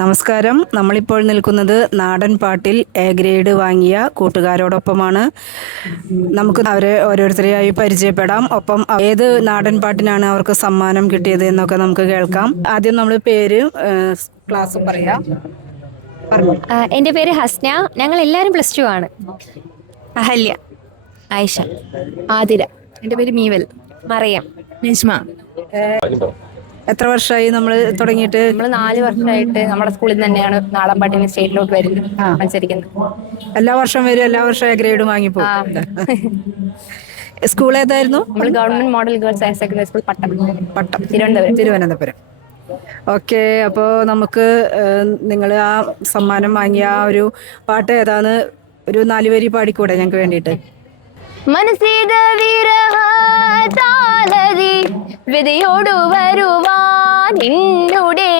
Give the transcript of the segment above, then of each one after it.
നമസ്കാരം. നമ്മളിപ്പോൾ നിൽക്കുന്നത് നാടൻ പാട്ടിൽ എ ഗ്രേഡ് വാങ്ങിയ കൂട്ടുകാരോടൊപ്പമാണ്. നമുക്ക് അവരെ ഓരോരുത്തരെയായി പരിചയപ്പെടാം. ഒപ്പം ഏത് നാടൻ പാട്ടിനാണ് അവർക്ക് സമ്മാനം കിട്ടിയത് എന്നൊക്കെ നമുക്ക് കേൾക്കാം. ആദ്യം നമ്മൾ പേര് ക്ലാസ് പറയാം. എൻ്റെ പേര് ഹസ്ന. ഞങ്ങൾ എല്ലാവരും +2 ആണ്. അഹല്യ, ആയിഷ, ആതിര. എൻ്റെ പേര് മീവൽ, മറിയം, നിജ്മ. എത്ര വർഷമായി നമ്മൾ തുടങ്ങിയിട്ട്? നമ്മൾ 4 വർഷമായിട്ട് നമ്മുടെ സ്കൂളിൽ നിന്ന് തന്നെയാണ് നാടൻ പാട്ടിന് സ്റ്റേറ്റിലോട്ട് വരുന്നത്, മത്സരിക്കുന്നത്. എല്ലാ വർഷം വരും, എല്ലാ വർഷവും എ ഗ്രേഡ് വാങ്ങിപ്പോ. സ്കൂൾ ഏതായിരുന്നു? നമ്മൾ government model girls higher secondary school Pattom, Thiruvananthapuram. Okay. അപ്പോൾ നമുക്ക് നിങ്ങൾ ആ സമ്മാനം വാങ്ങിയ ആ ഒരു പാട്ട് ഏതാന്ന് ഒരു 4 വരി പാടിക്കൂടെ ഞങ്ങൾക്ക് വേണ്ടിയിട്ട്? മനസ്സിത വിരഹാലതി വിതയോടു വരുവാൻ എന്നുടെ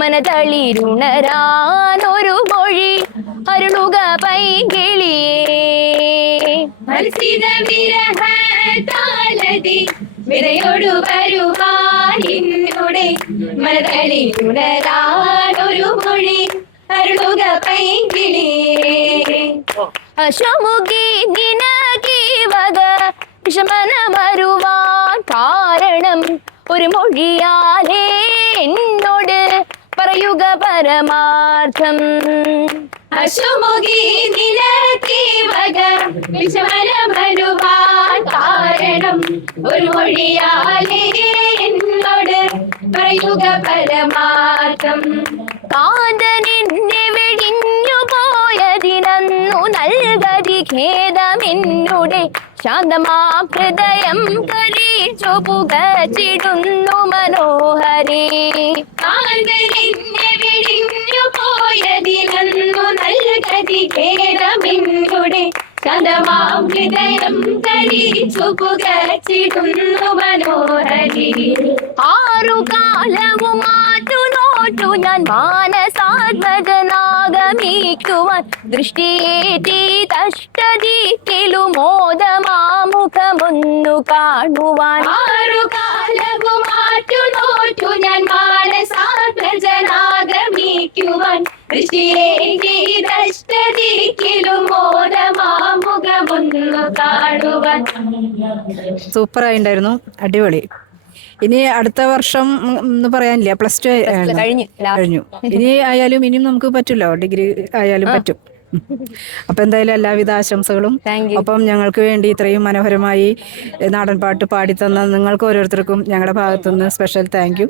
മനതളിരുണരാൻ ഒരു മൊഴി അരുളുക പൈകിളിയേ. മനസ്സിത വിരഹാലതി വിതയോടു വരുവാൻ എന്നുടെ മനതളിരുണരാൻ ഒരു മൊഴി അരുളുക പൈകിളിയേ. അശമുഖി നിനകി വക വിഷമനമരുവാൻ കാരണം ഒരു മൊഴിയാലേ എന്നോട് പറയുക പരമാർത്ഥം. അശമുഖി നിനകി വക വിഷമനമരുവാൻ കാരണം ഒരു മൊഴിയാലേ എന്നോട് പറയുക പരമാർത്ഥം. കാന്തനെന്നെ വെടിഞ്ഞു പോയതിനന്നു നൽകതി ഖേദമെന്നുടെ ശാന്തമാം ഹൃദയം കരീച്ചു പുകച്ചിടുന്നു മനോഹരേ. കാന്തനെന്നെ വെടിഞ്ഞു പോയതിനന്നു നൽകതി ഖേദമെന്നുടെ ശാന്തമാം ഹൃദയം കരീച്ചു പുകച്ചിടുന്നു മനോഹരേ. 6 കാലവും മാറ്റു നോറ്റു ഞാൻ മാനസാത്മജനാഗമിക്കുവാൻ ദൃഷ്ടിയേറ്റി തഷ്ടദിക്കിലു മോദമാമുഖമൊന്നു കാണുവാൻ. 6 കാലവും മാറ്റു നോറ്റു ഞാൻ മാനസാത്മജനാഗമിക്കുവാൻ ദൃഷ്ടിയേറ്റി തഷ്ടദിക്കിലു മോദമാമുഖമൊന്നു കാണുവാൻ. സൂപ്പറായിട്ടുണ്ടായിരുന്നു, അടിപൊളി. ഇനി അടുത്ത വർഷം എന്ന് പറയാനില്ല, +2 കഴിഞ്ഞു. ഇനി ആയാലും ഇനിയും നമുക്ക് പറ്റുമല്ലോ, ഡിഗ്രി ആയാലും പറ്റും. അപ്പൊ എന്തായാലും എല്ലാവിധ ആശംസകളും. അപ്പം ഞങ്ങൾക്ക് വേണ്ടി ഇത്രയും മനോഹരമായി നാടൻ പാട്ട് പാടിത്തന്ന നിങ്ങൾക്ക് ഓരോരുത്തർക്കും ഞങ്ങളുടെ ഭാഗത്തുനിന്ന് സ്പെഷ്യൽ താങ്ക് യു.